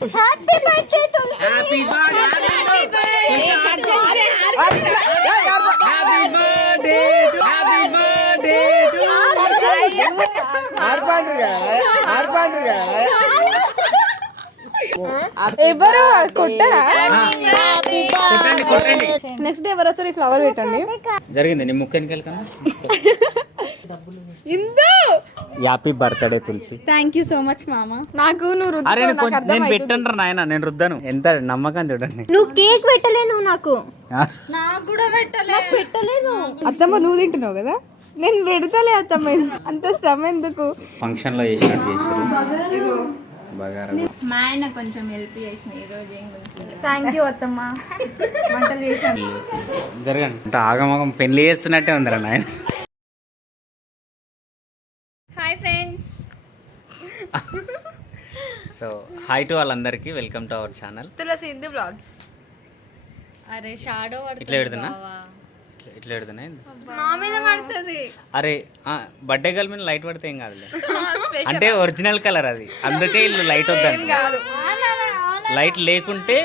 Happy birthday Tulasi happy birthday happy birthday happy birthday ఎవరు? కొట్టరా? Next day ఎవరు వస్తారు? ఈ ఫ్లవర్ పెట్టండి. జరిగింది నీ ముక్క ఎన్నికల Indu! Happy birthday Tulasi thank you so much మామ నాకు నువ్వు రుద్దుకో, అరే నేను నాకు కొంచెం- నేను అర్థమవుతుంది. పెట్టండ్రా నాయన నేను రుద్దాను. ఎంత నమ్మకం చూడండి. నువ్వు కేక్ పెట్టలే నువ్వు నాకు. ఆ, నాకు కూడా పెట్టలే. నాకు పెట్టలేదు అత్తమ్మ నువ్వు తింటున్నావు కదా? నేను పెడతలే అత్తమ్మ అంత శ్రమ ఎందుకు? ఫంక్షన్లో చేసినట్టు బగారా మా ఆయన కొంచెం హెల్ప్ చేసిన ఈ రోజు ఏం థ్యాంక్ యూ అత్తమ్మ. వంటలు చేసాను జరగండి. అంత ఆగమాగం పెళ్ళి చేస్తున్నట్టే ఉందిరా నాయన hi friends so hi to వాళ్ళందరికీ welcome to our channel Tulasi Hindu blogs అరే షాడో ఇట్లా పెడుతున్నా? ఇట్లా- పెడుతున్నా మీద పడుతుంది. అరే బర్త్డే గర్ల్ మీద లైట్ పడితే ఏం కాదులే. అంటే ఒరిజినల్ కలర్ అది. అందుకే ఇల్లు లైట్ వద్దండి లైట్ లేకుంటే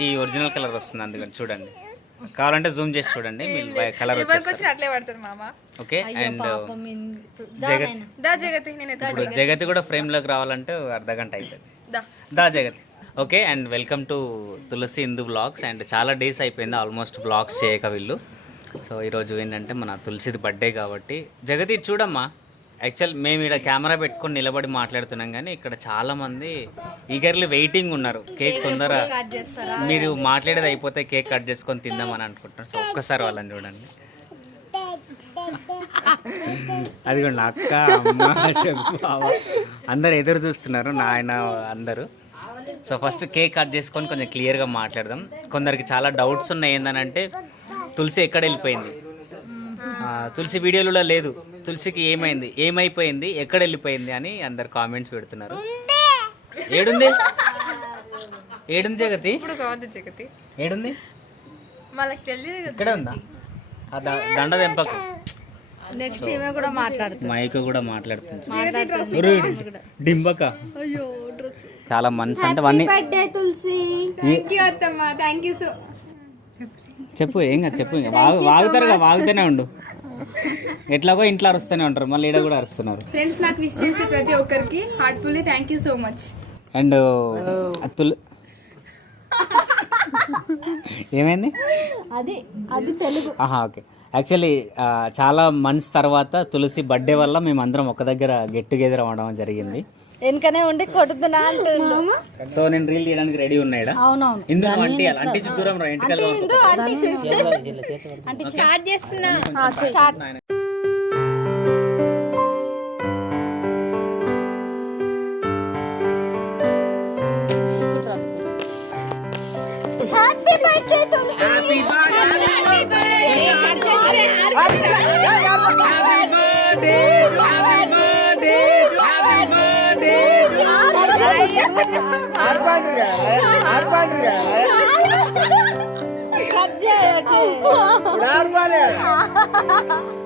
ఈ ఒరిజినల్ కలర్ వస్తుంది అందుకని చూడండి. కావాలంటే జూమ్ చేసి చూడండి. మీరు కలర్ అట్లే పడుతుంది మామ. ఓకే అండ్ జగత్ దా. ఇప్పుడు జగతి. కూడా ఫ్రేమ్లోకి రావాలంటే అర్ధ గంట అవుతుంది దా. దా Jagathi. Okay and welcome to Tulasi Hindu blogs and చాలా డేస్ అయిపోయింది ఆల్మోస్ట్ బ్లాగ్స్ చేయక వీళ్ళు. సో ఈరోజు ఏంటంటే మన తులసిది బర్త్డే కాబట్టి. జగతి చూడమ్మా. యాక్చువల్ మేము ఇక్కడ కెమెరా పెట్టుకొని నిలబడి మాట్లాడుతున్నాం కానీ ఇక్కడ చాలా మంది ఈగర్లీ వెయిటింగ్ ఉన్నారు. కేక్ తొందర మీరు మాట్లాడేది అయిపోతే కేక్ కట్ చేసుకొని తిందామని అనుకుంటున్నారు. సో ఒక్కసారి వాళ్ళని చూడండి. అదిగోండి అక్క అమ్మ బావ. అందరు ఎదురు చూస్తున్నారు నాయన అందరూ. సో ఫస్ట్ కేక్ కట్ చేసుకొని కొంచెం క్లియర్గా మాట్లాడదాం. కొందరికి చాలా డౌట్స్ ఉన్నాయి ఏంటంటే తులసి ఎక్కడ వెళ్ళిపోయింది? తులసి వీడియోలో లేదు. తులసికి ఏమైంది? ఏమైపోయింది? ఎక్కడ వెళ్ళిపోయింది అని అందరు కామెంట్స్ పెడుతున్నారు. ఏడుంది? ఏడుంది జగతి? ఇప్పుడు కావద్దు జగతి. ఏడుంది? వాళ్ళకి తెలియదు కదా ఇక్కడే ఉందా? ఆ ద- దండ దెంపకు నెక్స్ట్ ఈమె కూడా మాట్లాడుతుంది. మైక్ కూడా మాట్లాడుతుంది. డింబక. అయ్యో డ్రెస్. చాలా మనసు అంటే అవన్నీ బర్త్డే తులసి. థ్యాంక్ యూ అత్తమ్మ. థ్యాంక్ యూ సో చెప్పు ఏం కాదు చెప్పు. ఇంకా వాగు వాగుతారు కదా వాగుతూనే ఉండు. ఎట్లాగో ఇంట్లో అరుస్తూనే ఉంటారు. మళ్ళీ ఈడ కూడా అరుస్తున్నారు. ఫ్రెండ్స్ నాకు విష్ చేసే ప్రతి ఒక్కరికి heartfully thank you so much and తుల్ ఏమైంది? అది అది తెలుగు. ఆహా ఓకే. యాక్చువల్లీ చాలా మంత్స్ తర్వాత తులసి బర్త్డే వల్ల మేము అందరం ఒక దగ్గర గెట్ టుగెదర్ అవ్వడం జరిగింది. వెనకనే ఉండి కొడుతున్నా అంటుండు. సో నేను రీల్ తీయడానికి రెడీ ఉన్నాయిడా? అవునవును. ఇందులో అంటే అంటించి దూరం రా ఇంటికి అంటే స్టార్ట్ చేస్తున్నా. Start. Happy birthday Ha ha ha ha!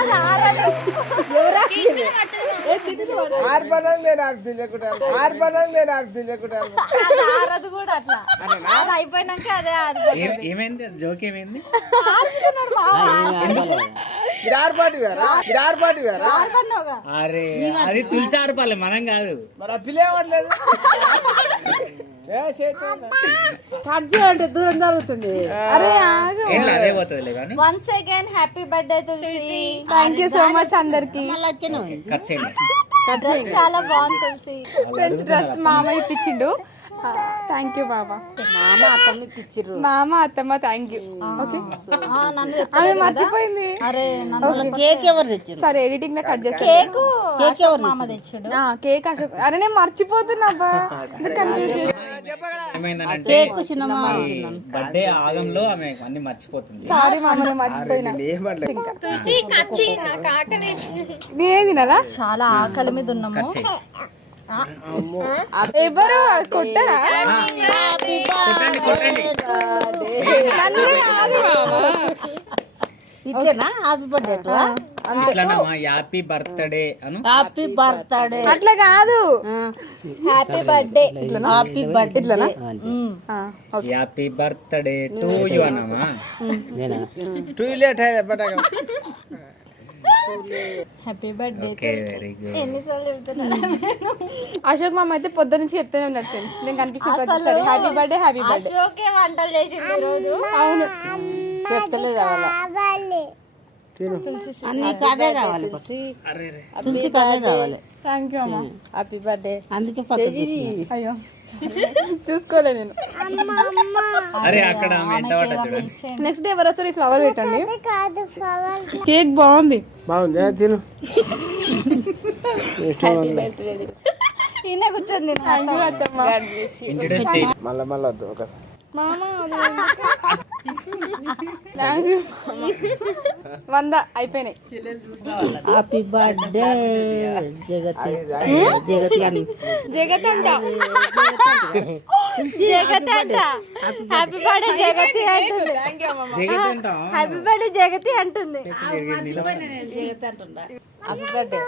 Tulasi cut చేయకు అది ఆరదు. అది ఆరదు కూడా అట్లా అది అయిపోయినాక అదే ఏమైంది జోక్ ఏమైంది ఆరుకున్నావుగా. అరే అది తులసి ఆడపాలి మనం కాదు కట్ చేయండి దూరం జరుగుతుంది. అరే once again happy birthday Tulasi. Thank you so much అందరికి. కట్ చేయండి. డ్రెస్ చాలా బాగుంది తులసి. ఫ్రెండ్స్ డ్రెస్ మామ ఇప్పించిండు. థ్యాంక్ యూ బాబా మామ. అత్తమ్మ మామ అత్తమ్మ థ్యాంక్ యూ ఓకే నన్ను ఆమె మర్చిపోయింది. అరే నన్ను కేక్ ఎవరు తెచ్చారు సరే ఎడిటింగ్లో కట్ చేస్తాను. కేక్ కేక్ ఎవరు మామ తెచ్చాడు ఆ, కేక్ అశోక్. అరే నేను మర్చిపోతున్నా కన్ఫ్యూజ్ బర్త్డే ఆగంలో ఆమె అన్ని మర్చిపోతుంది. సారీ మామ నేను మర్చిపోయినా ఇంకా. నేను తినాలా? చాలా ఆకలి మీద ఉన్నాము. ఎవరు? కొట్టరా? హ్యాపీ బర్త్డే హ్యాపీ బర్త్డే అను. హ్యాపీ బర్త్డే అట్లా కాదు. హ్యాపీ బర్త్డే హ్యాపీ బర్త్డే ఇట్లనా. హ్యాపీ బర్త్డే టు యు అన్నమా హ్యాపీ బర్త్డే వెరీ గుడ్ ఎన్నిసార్లు చెప్తున్నారు అశోక్ మామ అయితే పొద్దు నుంచి చెప్తూనే ఉన్నాడు ఫ్రెండ్స్ నేను ప్రతిసారి హ్యాపీ బర్త్డే హ్యాపీ బర్త్డే అశోకే వంటలు చేసిండు ఈ రోజు అవును. చెప్తలేదు వాళ్ళ అన్ని కదే కావాలి. తులసి. కదే కావాలి. థ్యాంక్ యూ అమ్మ. హ్యాపీ బర్త్డే అందుకే అయ్యో. చూసుకోలే నేను. నెక్స్ట్ డే ఎవరు వస్తారు? ఈ ఫ్లవర్ పెట్టండి. కేక్ బాగుంది. ఈయన కూర్చొని థ్యాంక్ యూ అత్తమ్మ వంద అయిపోయినాయి. హ్యాపీ బర్త్డే జగతి. జగతి అని. జగత్ అంట జగతి అంట హ్యాపీ బర్త్డే జగతి అంటుంది. జగత్ అంటాం హ్యాపీ బర్త్డే జగతి అంటుంది? హ్యాపీ బర్త్డే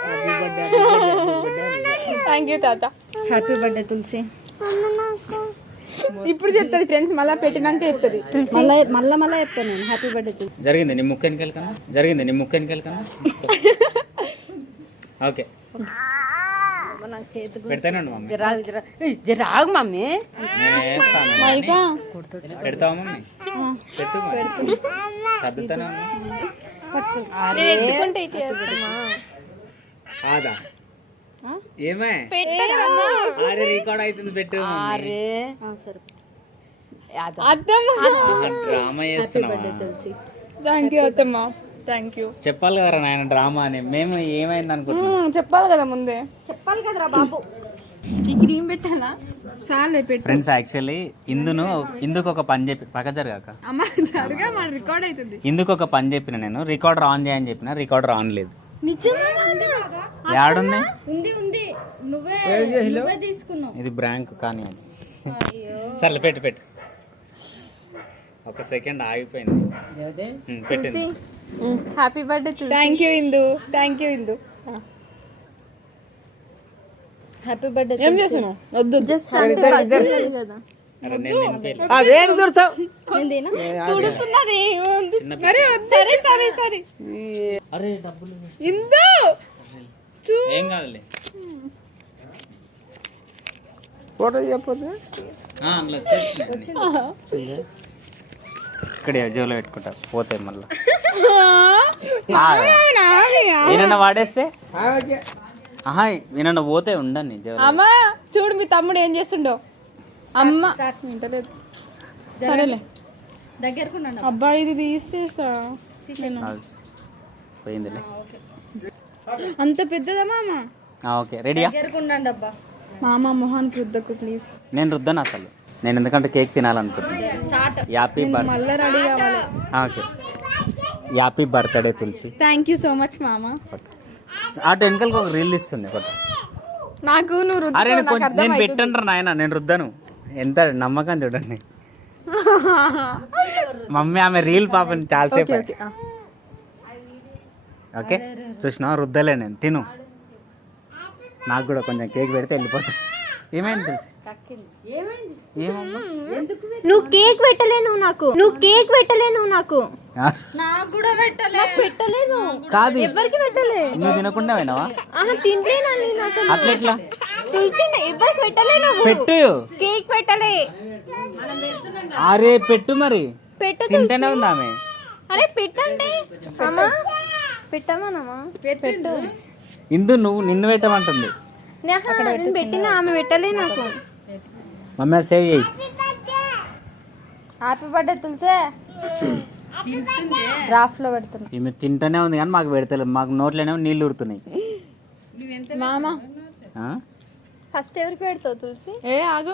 థ్యాంక్ యూ తాత హ్యాపీ బర్త్డే తులసి ఇప్పుడు చెప్తుంది ఫ్రెండ్స్ మళ్ళీ పెట్టినాక చెప్తుంది మళ్ళా మళ్ళా మళ్ళా చెప్తాను నేను. హ్యాపీ బర్త్డే జరిగింది నీ ముక్కు వెనకాల కన్నా? జరిగింది నీ ముక్కు వెనకాల కన్నా? ఓకే. పెడతానండి మమ్మీ. రాగు మమ్మీ. పెడతావా మమ్మీ? పెట్టు ఏమే? అరే రికార్డ్ అవుతుంది పెట్టు మమ్మీ. అత్తమ్మ డ్రామా చేస్తున్నావా? థ్యాంక్ యూ అత్తమ్మ. థ్యాంక్ యూ చెప్పాలి కదరా నాయన డ్రామా అని. మేము ఏమైంది అనుకుంటున్నాం? చెప్పాలి కదా ముందే. చెప్పాలి కదరా బాబు. ఈ క్రీమ్ పెట్టాలా? చాలే పెట్టు. ఫ్రెండ్స్ యాక్చువల్లీ ఇందును ఇందుకు ఒక పని చెప్పి పక్క జరగాక. అమ్మ జరగా మన రికార్డ్ అవుతుంది. ఇందుకు ఒక పని చెప్పిన నేను రికార్డర్ ఆన్ చేయని చెప్పిన రికార్డర్ ఆన్ లేదు. ఉంది ఉంది. నువ్వే నువ్వే తీసుకున్నావు. ఇది బ్రాంక్ కానీ సర్లే పెట్టు పెట్టు. ఒక సెకండ్ ఆగిపోయింది. పెట్టింది. Happy birthday thank you Indu thank you Indu happy birthday ఏం చేస్తున్నావు? వద్దు. జస్ట్ అరే ఏం కాదులే. ఆ, అందులో వచ్చేసింది. ఇక్కడ జోలో పెట్టుకుంటారు పోతాయి మళ్ళీ. వాడేస్తే? ఆహా ఈయన పోతే ఉండండి అమ్మ చూడు మీ తమ్ముడు ఏం చేస్తుండో. అమ్మ. వింటలేదు. సరేలే. దగ్గరకున్నాను అబ్బా ఇది తీసేసా. పోయిందిలే. అంత పెద్దదా మామ? ఓకే. రెడీయా దగ్గరకుండండి అబ్బా మామ మొహానికి రుద్దకు ప్లీజ్. నేను రుద్దను అసలు. నేను ఎందుకంటే కేక్ తినాలనుకుంటున్నాను స్టార్ట్ హ్యాపీ బర్త్ మళ్ళా రెడీ కావాలి. Okay. Happy birthday Tulasi. Thank you so much మామ. అటు వెనకాలకు ఒక రీల్ ఇస్తుంది నాకు నువ్వు నేను పెట్టండ్రా నాయన నేను రుద్దను. ఎంత నమ్మకం చూడండి. మమ్మీ ఆమె రీల్ పాపం చాలాసేపు ఓకే చూసినా రుద్దలే నేను. తిను. నాకు కూడా కొంచెం కేక్ పెడితే వెళ్ళిపోతా. ఏమైంది తెలిసి? నువ్వు కేక్ పెట్టలే నువ్వు నాకు. నువ్వు కేక్ పెట్టలే నువ్వు నాకు నాకు కూడా పెట్టలే. పెట్టలేదు. కాదు. ఎవరికి పెట్టలే. నువ్వు తినకుండా పోయినావా? తినలేనా నేను అసలు? అట్లా ఎట్లా? తులసి ఎవరికి పెట్టలే నువ్వు. పెట్టు. కేక్ పెట్టలే. అరే పెట్టు మరి. పెట్టు తింటేనే ఉంది ఆమె. అరే పెట్టండి. అమ్మా. పెట్టమనమ్మా పెట్టు. ఇందు నువ్వు నిన్ను పెట్టమంటుంది. నేను పెట్టిన ఆమె పెట్టలే నాకు. మమ్మీ సేవ్ చేయి. హ్యాపీ బర్త్డే తులసే. డ్రాఫ్ట్లో పెడుతున్నా. ఈమె తింటూనే ఉంది కానీ మాకు పెడతలేదు మాకు నోట్లోనే నీళ్ళు ఉడుతున్నాయి. మామ? ఫస్ట్ ఎవరికి పెడతావు తులసి? ఏ ఆగు.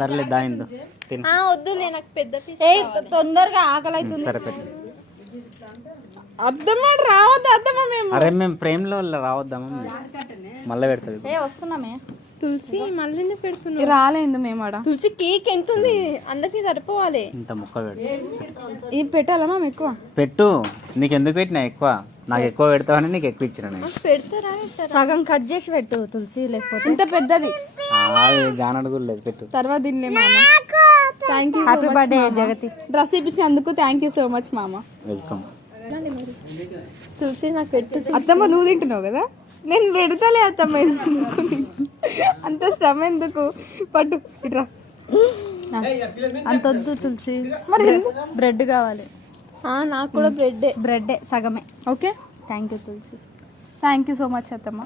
సర్లే దా ఇందు తిను. ఆ వద్దులే నాకు పెద్ద పీస్ ఏ తొందరగా ఆకలి అవుతుంది సరే పెట్టు. అద్దమ్మ రావద్దు అద్దమ్మ మేము. అరే మేము ప్రేమలో రావద్దామా మళ్ళీ పెడుతుంది ఏ వస్తున్నామే. తులసి మళ్ళీ ఎందుకు పెడుతున్నావు? రాలేదు మేము ఆడ. తులసి కేక్ ఎంత ఉంది? అందరికి సరిపోవాలి. ఇంత ముక్క పెట్టు ఇది పెట్టాలా మామ ఎక్కువ? పెట్టు. నీకు ఎందుకు పెట్టినా ఎక్కువ? నాకు ఎక్కువ పెడతావని నీకు ఎక్కువ ఇచ్చిన నేను. పెడతారా సగం కట్ చేసి పెట్టు తులసి లేకపోతే. ఇంత పెద్దది. అది జానడు కూడా లేదు పెట్టు. తర్వాత తినలే మామ. Thank you happy birthday Jagathi. Dress ఇప్పించినందుకు thank you so much మామ. వెల్కమ్ తులసి నాకు పెట్టు అత్తమ్మ నువ్వు తింటున్నావు కదా? నేను పెడతాలే అత్తమ్మ అంత శ్రమ ఎందుకు? పట్టు ఇట్రా. అంత వద్దు తులసి. మరి బ్రెడ్ కావాలి. నాకు కూడా బ్రెడ్ బ్రెడ్ సగమే. Okay? Thank you Tulasi. Thank you so much అత్తమ్మ.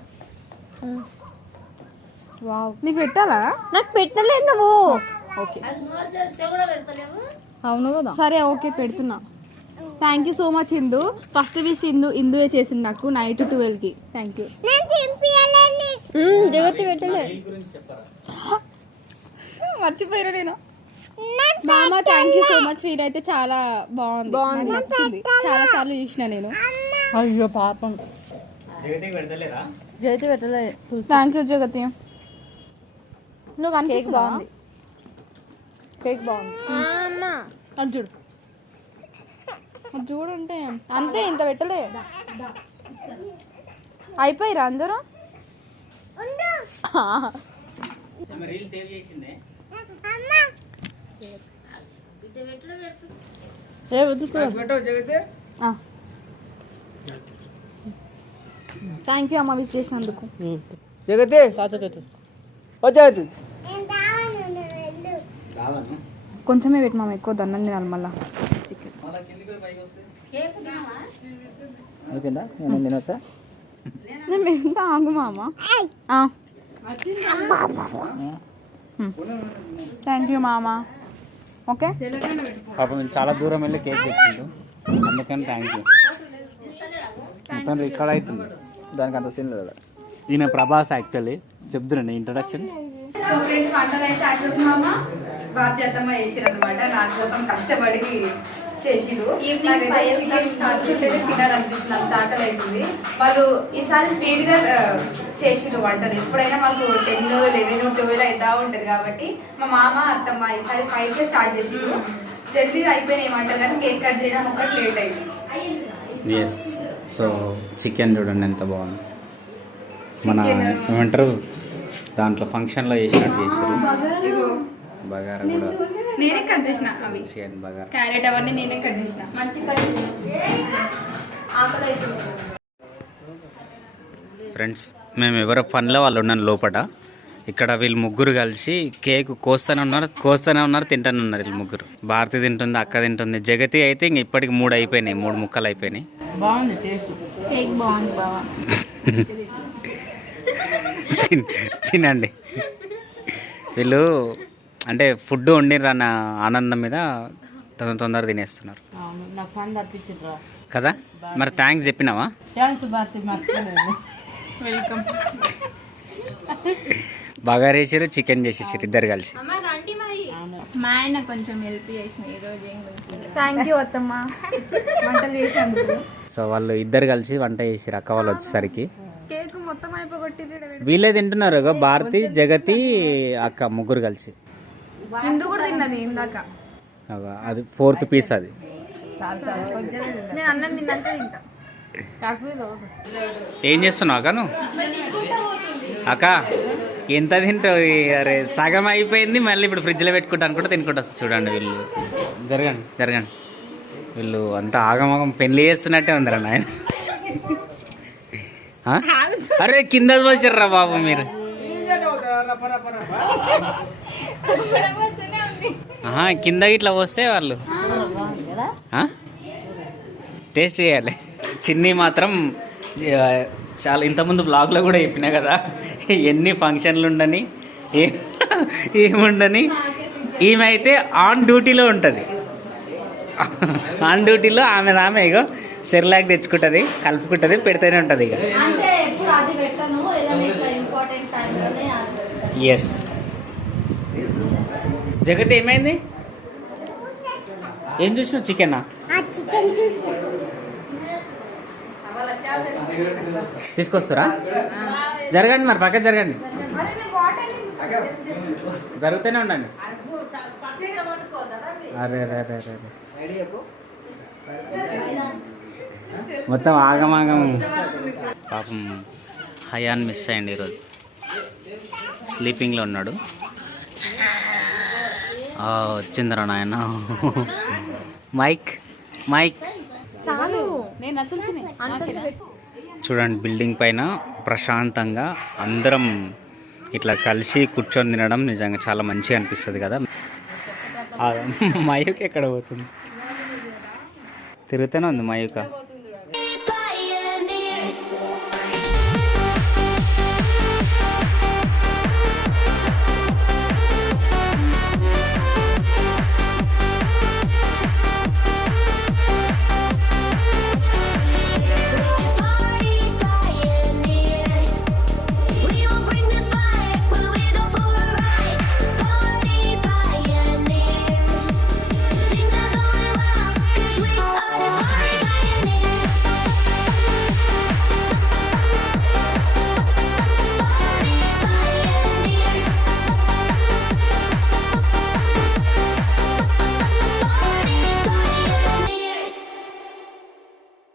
వావ్ నీకు పెట్టాలా? నాకు పెట్టలేదు నువ్వు. ఓకే. అవును కదా? సరే ఓకే పెడుతున్నా. Thank you so much Indu first wish Indu ఇందువే చేసింది నాకు నైట్ ట్వెల్వ్కి థ్యాంక్ యూ జగతి పెట్టలే. మర్చిపోయారా నేను. మామ థ్యాంక్ యూ సో మచ్ నేనైతే చాలా బాగుంది. బాగుంది. నచ్చింది. చాలా సార్లు చూసిన నేను. అయ్యో పాపం. జగతి పెట్టలే థ్యాంక్ యూ జగతి. నువ్వు కేక్ బాగుంది. కేక్ బాగుంది. చూడు. చూడంటే అంతే ఇంత పెట్టలే. అయిపోయిరా అందరూ? థ్యాంక్ యూ అమ్మ. విష్ చేసినందుకు. జగతి? ఓ జగతి. రావాను. కొంచెమే పెట్టి మామ ఎక్కువ దండం తినాలి మళ్ళా. అయిపోయిందా నేను తినొచ్చా? నేను ఎంత ఆగు మామ. థ్యాంక్ యూ మామ. ఓకే పాపం చాలా దూరం వెళ్ళి కేక్ తెచ్చిండు. అందుకని థ్యాంక్ యూ మొత్తం రికార్డ్ అవుతుంది దానికి అంత సీన్ లేదు ఈయన ప్రభాస్ యాక్చువల్లీ చెప్తున్నాను ఇంట్రడక్షన్ సో ఫ్రెండ్స్ వంటలు అయితే అశోక్ మామ. భారతీయ అత్తమ్మ అనమాట నా కోసం కష్టపడి చేసిరు కాల్చుంటేనే తినాలనిపిస్తుంది అంత ఆకలి అవుతుంది వాళ్ళు ఈసారి స్పీడ్గా ఆ, చేసిరు వంటలు. ఎప్పుడైనా మాకు టెన్ లెవెన్ ట్వెల్వ్ అవుతా ఉంటది కాబట్టి మా మామ అత్తమ్మ ఈసారి ఫైవ్ కే స్టార్ట్ చేసిరు జల్దీ అయిపోయినాయి వంటలు కానీ కేక్ కట్ చేయడం ఒకటి లేట్ అయింది. ఎస్ సో చికెన్ చూడండి ఎంత బాగుంది. మన ఏమంటారు? దాంట్లో ఫంక్షన్లో చేసినట్టు చేసారు బగారా కూడా. నేనే కట్ చేసిన అవి. చికెన్ బగారా. క్యారెట్ అవన్నీ నేనే కట్ చేసిన. మంచి ఫ్రెండ్స్ మేము ఎవరి పనిలో వాళ్ళు ఉన్నాను లోపల ఇక్కడ వీళ్ళు ముగ్గురు కలిసి కేక్ కోస్తూనే ఉన్నారు కోస్తూనే ఉన్నారు తింటూనే ఉన్నారు వీళ్ళు ముగ్గురు. భారతి తింటుంది అక్క తింటుంది జగతి అయితే ఇంక ఇప్పటికి మూడు అయిపోయినాయి మూడు ముక్కలు అయిపోయినాయి. బాగుంది టేస్ట్ కేక్ బాగుంది బావా. తిన్- తినండి. వీళ్ళు అంటే ఫుడ్ వండిర్రు అన్న ఆనందం మీద తొందర తొందర తినేస్తున్నారు. కదా? మరి థ్యాంక్స్ చెప్పినావా? బాగా చేసారు చికెన్ చేసేసారు ఇద్దరు కలిసి. మా ఆయన కొంచెం హెల్ప్ చేసిన ఈ రోజు ఏం థ్యాంక్ యూ అత్తమ్మ. వంటలు చేసినందుకు. సో వాళ్ళు ఇద్దరు కలిసి వంట చేసారు అక్క వాళ్ళు వచ్చేసరికి. కేక్ మొత్తం అయిపోగొట్టి వీళ్ళే తింటున్నారు భారతి జగతి అక్క ముగ్గురు కలిసి. ఇందు కూడా తిన్నది ఇందాక. అది ఫోర్త్ పీస్ అది. నేను అన్నం తిన్నాక తింటా. ఏం చేస్తున్నావు అక్క నువ్వు? అక్క ఎంత తింటావు అరే సగం అయిపోయింది మళ్ళీ ఇప్పుడు ఫ్రిడ్జ్లో పెట్టుకుంటా అనుకుంటే తినుకుంటా చూడండి వీళ్ళు. జరగండి జరగండి. వీళ్ళు అంతా ఆగమాగం పెళ్ళి చేస్తున్నట్టే ఉందిరా నాయన? అరే కింద పోసారా బాబు మీరు. కింద ఇట్లా పోస్తే వాళ్ళు. ఆ? టేస్ట్ చేయాలి. చిన్ని మాత్రం చాలా ఇంతకుముందు బ్లాగ్లో కూడా చెప్పినా కదా ఎన్ని ఫంక్షన్లు ఉండని ఏ- ఏముండని ఈమె అయితే ఆన్ డ్యూటీలో ఉంటుంది. ఆన్ డ్యూటీలో ఆమె ఆమె ఇగో సెర్లాక్ తెచ్చుకుంటుంది కలుపుకుంటుంది పెడితేనే ఉంటుంది ఇక అంటే ఎప్పుడు అది పెట్టను ఏదైనా ఇట్లా ఇంపార్టెంట్ టైంలోనే అది పెడతాను. ఎస్ జగత్ ఏమైంది? ఏం చూసినావు చికెనా? తీసుకొస్తారా? జరగండి మరి పక్క జరగండి. జరుగుతూనే ఉండండి. అరే అరే అరే అరే అరే. మొత్తం ఆగమాగం. పాపం హయాన్ మిస్ అయ్యండి ఈరోజు. స్లీపింగ్లో ఉన్నాడు. వచ్చిందిరా నాయన. మైక్ మైక్ చూడండి బిల్డింగ్ పైన ప్రశాంతంగా అందరం ఇట్లా కలిసి కూర్చొని తినడం నిజంగా చాలా మంచిగా అనిపిస్తుంది కదా. మయూక్ ఎక్కడ పోతుంది? తిరుగుతూనే ఉంది మయూక.